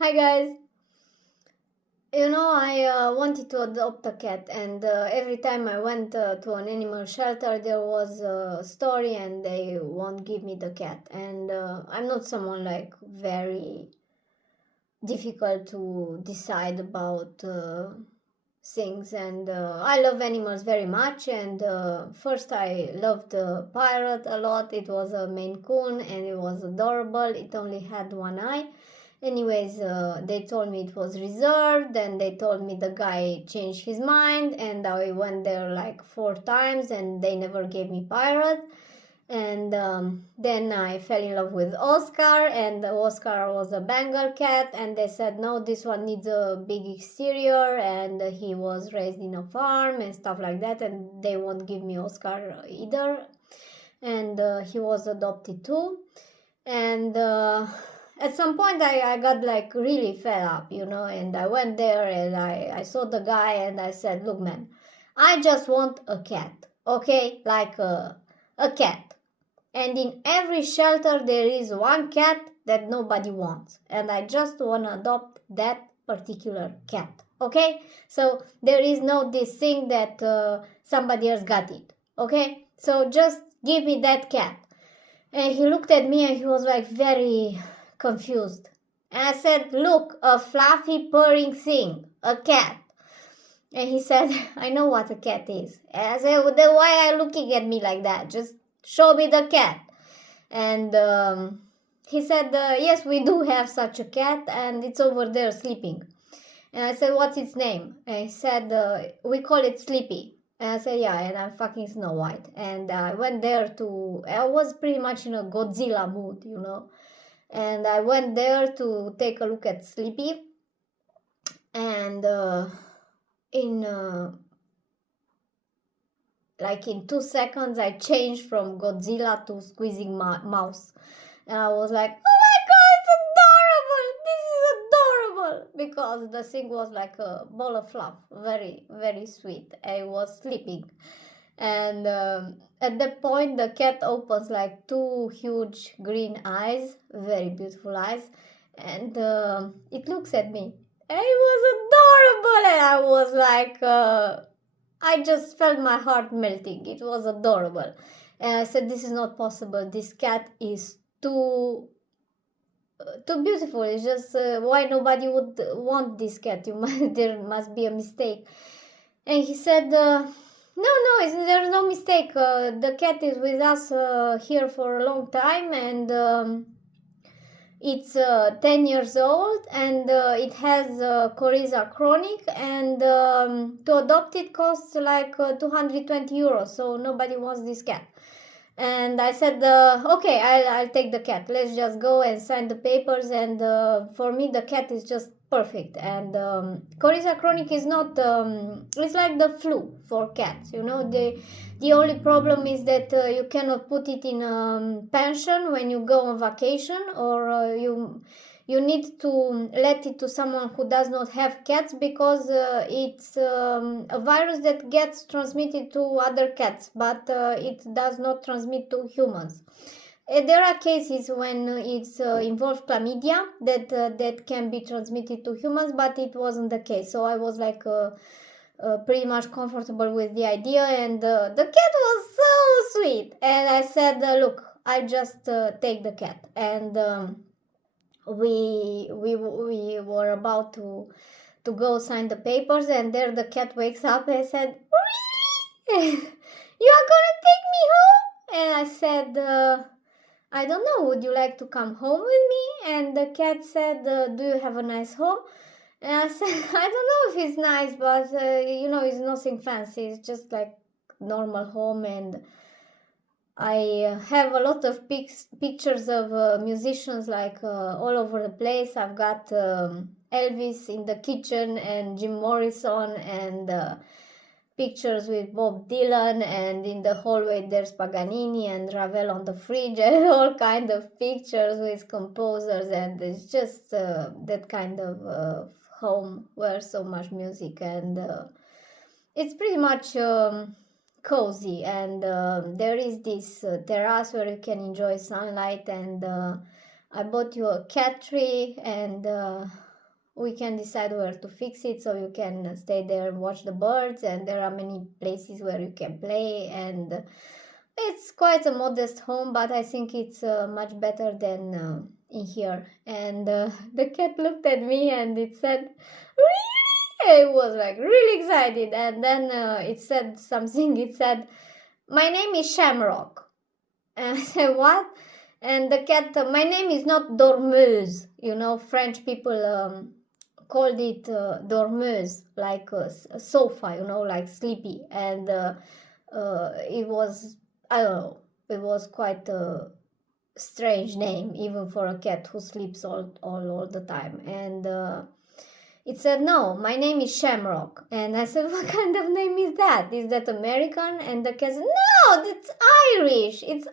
Hi guys. I wanted to adopt a cat, and every time I went to an animal shelter, there was a story, and they won't give me the cat. And I'm not someone like very difficult to decide about things, and I love animals very much. And first, I loved the parrot a lot. It was a Maine Coon, and it was adorable. It only had one eye. Anyways, they told me it was reserved, and they told me the guy changed his mind, and I went there like 4 times, and they never gave me parrot. And then I fell in love with Oscar, and Oscar was a Bengal cat, and they said no, this one needs a big exterior, and he was raised in a farm and stuff like that, and they won't give me Oscar either. And he was adopted too. And at some point I got like really fed up, and I went there and I saw the guy, and I said, look man, I just want a cat, okay, like a cat. And in every shelter there is one cat that nobody wants, and I just want to adopt that particular cat, okay? So there is no this thing that somebody else got it, okay? So just give me that cat. And he looked at me and he was like very confused. And I said, look, a fluffy purring thing, a cat. And he said, I know what a cat is. And I said, well, then why are you looking at me like that? Just show me the cat. And he said, yes, we do have such a cat, and it's over there sleeping. And I said, what's its name? And he said, we call it Sleepy. And I said, yeah, and I'm fucking Snow White. And I went there I was pretty much in a Godzilla mood, And I went there to take a look at Sleepy. And in like in 2 seconds, I changed from Godzilla to squeezing mouse. And I was like, oh my god, it's adorable! This is adorable! Because the thing was like a ball of fluff. Very, very sweet. I was sleeping. And at that point, the cat opens like two huge green eyes, very beautiful eyes. And it looks at me. And it was adorable! And I was like, I just felt my heart melting. It was adorable. And I said, this is not possible. This cat is too beautiful. It's just why nobody would want this cat. There must be a mistake. And he said, there's no mistake. The cat is with us here for a long time, and it's 10 years old, and it has Coryza chronic, and to adopt it costs like 220 euros, so nobody wants this cat. And I said, okay, I'll take the cat. Let's just go and sign the papers. And for me, the cat is just perfect. And Coryza chronic is not, it's like the flu for cats. The only problem is that you cannot put it in a pension when you go on vacation, or you need to let it to someone who does not have cats, because it's a virus that gets transmitted to other cats, but it does not transmit to humans. There are cases when it's involved chlamydia that can be transmitted to humans, but it wasn't the case. So I was like pretty much comfortable with the idea, and the cat was so sweet. And I said, look, I just take the cat. And we were about to go sign the papers, and there the cat wakes up and said, really? You are gonna take me home? And I said, I don't know, would you like to come home with me? And the cat said, do you have a nice home? And I said, I don't know if it's nice, but it's nothing fancy. It's just like normal home. And I have a lot of pictures of musicians like all over the place. I've got Elvis in the kitchen, and Jim Morrison, and pictures with Bob Dylan, and in the hallway there's Paganini and Ravel on the fridge, and all kind of pictures with composers. And it's just that kind of home where so much music, and it's pretty much cozy. And there is this terrace where you can enjoy sunlight, and I bought you a cat tree, and we can decide where to fix it so you can stay there and watch the birds, and there are many places where you can play, and it's quite a modest home, but I think it's much better than in here. And the cat looked at me and it said, really? It was like really excited, and then it said something. It said, my name is Shamrock. And I said, what? And the cat, my name is not Dormeuse. You know, French people called it dormeuse, like a sofa, you know, like sleepy. And it was, I don't know, it was quite a strange name, even for a cat who sleeps all the time. And it said, no, my name is Shamrock. And I said, what kind of name is that? Is that American? And the cat said, no, it's Irish. It's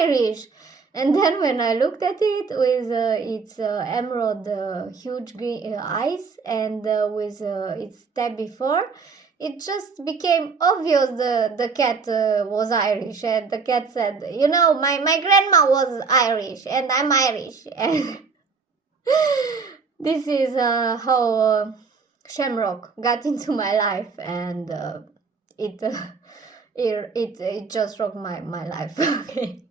Irish. And then when I looked at it with its emerald huge green eyes, and with its tabby fur, it just became obvious the cat was Irish. And the cat said, you know, my grandma was Irish, and I'm Irish. And this is how Shamrock got into my life, and it just rocked my life. Okay.